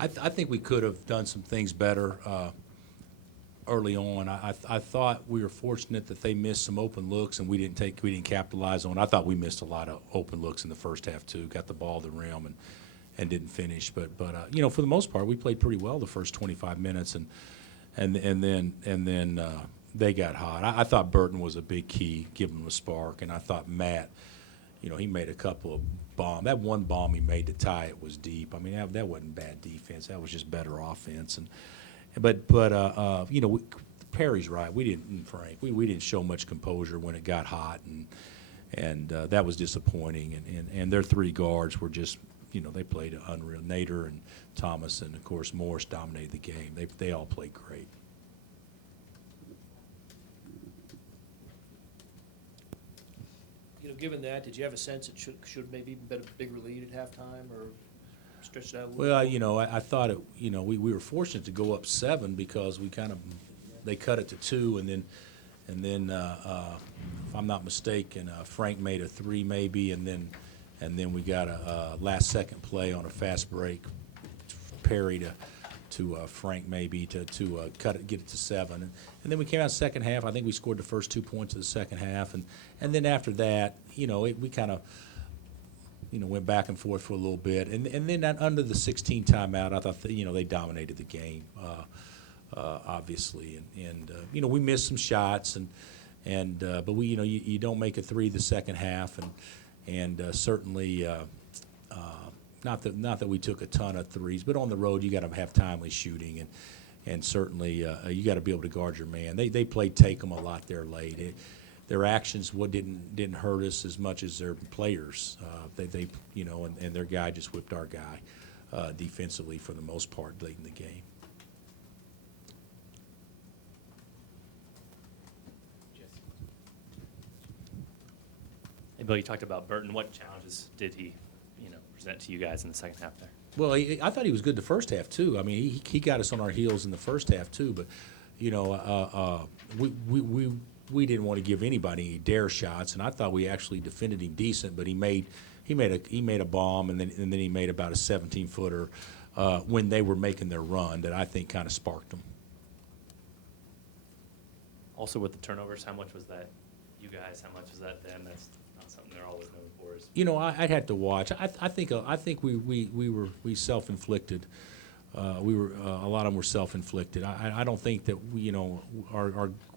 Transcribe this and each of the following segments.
I think we could have done some things better early on. I thought we were fortunate that they missed some open looks and we didn't capitalize on it. I thought we missed a lot of open looks in the first half too. Got the ball to the rim and didn't finish. But you know, for the most part, we played pretty well the first 25 minutes and then they got hot. I thought Burton was a big key, giving them a spark, and I thought Matt, you know, he made a couple of bombs. That one bomb he made to tie it was deep. I mean, that wasn't bad defense. That was just better offense. But you know, Perry's right. We didn't, Frank. We didn't show much composure when it got hot, and that was disappointing. And their three guards were just, you know, they played unreal. Nader and Thomas, and of course Morris dominated the game. They all played great. You know, given that, did you have a sense it should maybe been a bigger lead at halftime or stretched it out a little? Well, you know, I thought it. You know, we were fortunate to go up 7 because they cut it to 2, and then if I'm not mistaken, Frank made a 3 maybe, and then we got a last second play on a fast break, Perry to Frank maybe to cut it, get it to 7, and then we came out second half. I think we scored the first 2 points of the second half, and then after that, you know, we kind of, you know, went back and forth for a little bit, and then under the 16 timeout, I thought you know, they dominated the game, obviously, and you know, we missed some shots, but we, you know, you don't make a 3 the second half, and certainly. Not that we took a ton of threes, but on the road you got to have timely shooting, and certainly you got to be able to guard your man. They played take 'em a lot there late. Their actions didn't hurt us as much as their players. They you know, and their guy just whipped our guy defensively for the most part late in the game. Hey, Bill, you talked about Burton. What challenges did he, you know, present to you guys in the second half there? Well, I thought he was good the first half too. I mean, he got us on our heels in the first half too. But you know, we didn't want to give anybody any dare shots, and I thought we actually defended him decent. But he made a bomb, and then he made about a 17-footer when they were making their run that I think kind of sparked them. Also, with the turnovers, how much was that you guys? How much was that them? That's not something they're always known for. You know, I'd have to watch. I think we self-inflicted. We were a lot of them were self-inflicted. I don't think that we, you know,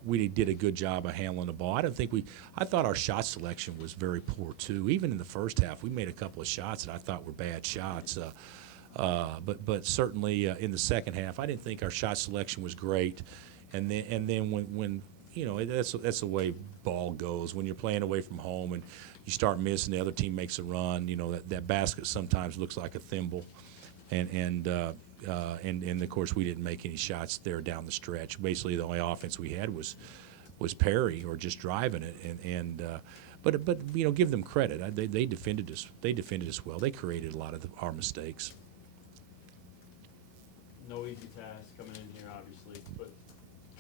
we did a good job of handling the ball. I thought our shot selection was very poor too. Even in the first half, we made a couple of shots that I thought were bad shots. But certainly in the second half, I didn't think our shot selection was great. And then when you know, that's the way ball goes. When you're playing away from home and you start missing, the other team makes a run. You know, that basket sometimes looks like a thimble, and of course we didn't make any shots there down the stretch. Basically, the only offense we had was Perry or just driving it, but you know, give them credit. They defended us. They defended us well. They created a lot of our mistakes. No easy task coming in here, obviously, but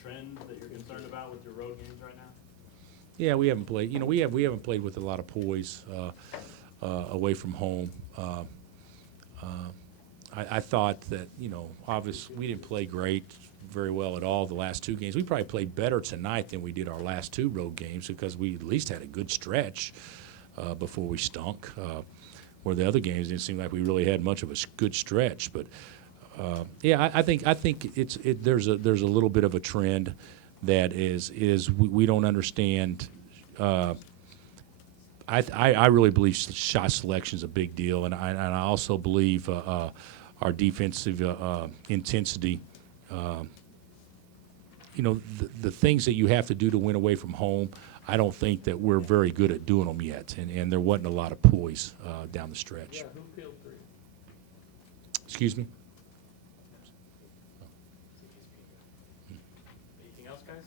trend that you're concerned about with your road games right now? Yeah, we haven't played. You know, we haven't played with a lot of poise away from home. I thought that, you know, obviously we didn't play very well at all the last 2 games. We probably played better tonight than we did our last 2 road games because we at least had a good stretch before we stunk. Where the other games didn't seem like we really had much of a good stretch. But yeah, I think there's a little bit of a trend that is we don't understand. I really believe shot selection is a big deal, and I also believe our defensive intensity. You know, the things that you have to do to win away from home, I don't think that we're very good at doing them yet, and there wasn't a lot of poise down the stretch. Yeah, who failed 3? Excuse me? Anything else, guys?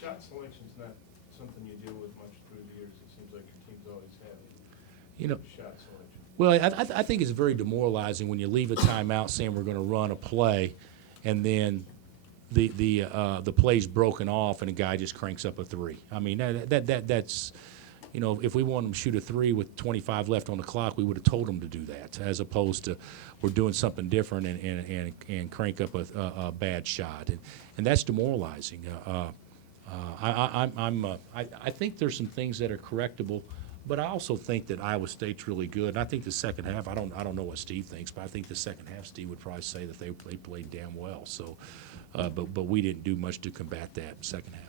Shot selection's not something you deal with much through the years. It seems like your teams always have You know, shot selection. well, I think it's very demoralizing when you leave a timeout saying we're going to run a play, and then the play's broken off and a guy just cranks up a 3. I mean, that's, you know, if we wanted them to shoot a 3 with 25 left on the clock, we would have told them to do that, as opposed to we're doing something different and crank up a bad shot. And that's demoralizing. I think there's some things that are correctable, but I also think that Iowa State's really good. And I think the second half, I don't know what Steve thinks, but I think the second half, Steve would probably say that they played damn well. So, but we didn't do much to combat that second half.